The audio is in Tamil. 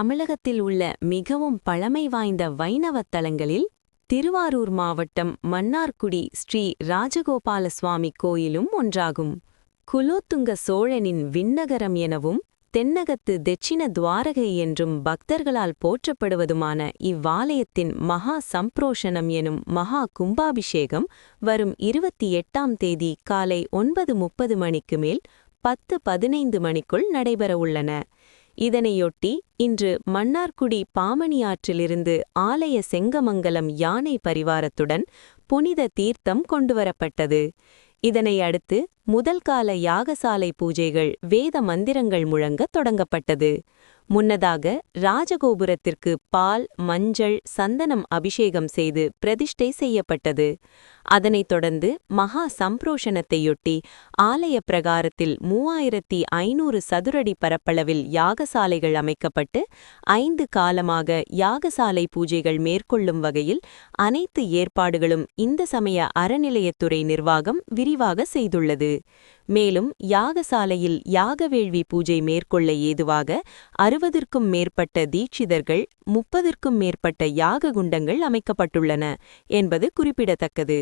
தமிழகத்தில் உள்ள மிகவும் பழமை வாய்ந்த வைணவத் தலங்களில் திருவாரூர் மாவட்டம் மன்னார்குடி ஸ்ரீ ராஜகோபால சுவாமி கோயிலும் ஒன்றாகும். குலோத்துங்க சோழனின் விண்ணகரம் எனவும் தென்னகத்து தெட்சிண துவாரகை என்றும் பக்தர்களால் போற்றப்படுவதுமான இவ்வாலயத்தின் மகா சம்பிரோஷணம் எனும் மகா கும்பாபிஷேகம் வரும் 28ஆம் தேதி காலை 9:30 மணிக்கு மேல் 10:15 மணிக்குள் நடைபெறவுள்ளன. இதனையொட்டி இன்று மன்னார்குடி பாமணியாற்றிலிருந்து ஆலய செங்கமங்கலம் யானை பரிவாரத்துடன் புனித தீர்த்தம் கொண்டுவரப்பட்டது. இதனை அடுத்து முதல் கால யாகசாலை பூஜைகள் வேத மந்திரங்கள் முழங்க தொடங்கப்பட்டது. முன்னதாக ராஜகோபுரத்திற்கு பால், மஞ்சள், சந்தனம் அபிஷேகம் செய்து பிரதிஷ்டை செய்யப்பட்டது. அதனைத் தொடர்ந்து மகா சம்பிரோஷணத்தையொட்டி ஆலய பிரகாரத்தில் 3500 சதுரடி பரப்பளவில் யாகசாலைகள் அமைக்கப்பட்டு 5 காலமாக யாகசாலை பூஜைகள் மேற்கொள்ளும் வகையில் அனைத்து ஏற்பாடுகளும் இந்து சமய அறநிலையத்துறை நிர்வாகம் விரிவாக செய்துள்ளது. மேலும் யாகசாலையில் யாகவேள்வி பூஜை மேற்கொள்ள ஏதுவாக 60க்கும் மேற்பட்ட தீட்சிதர்கள் 30க்கும் மேற்பட்ட யாக குண்டங்கள் அமைக்கப்பட்டுள்ளன என்பது குறிப்பிடத்தக்கது.